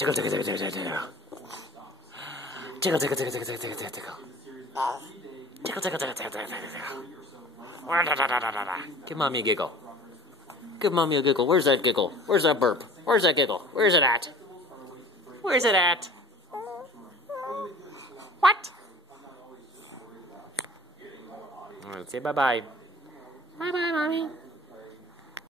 Tickle, tickle, tickle, tickle, tickle. Tickle, tickle, tickle, tickle, tickle, tickle, tickle. Tickle, tickle, tickle, tickle, tickle, tickle. Give mommy a giggle. Give mommy a giggle. Where's that giggle? Where's that burp? Where's that giggle? Where's it at? Where's it at? What? All right, say bye-bye. Bye-bye, mommy.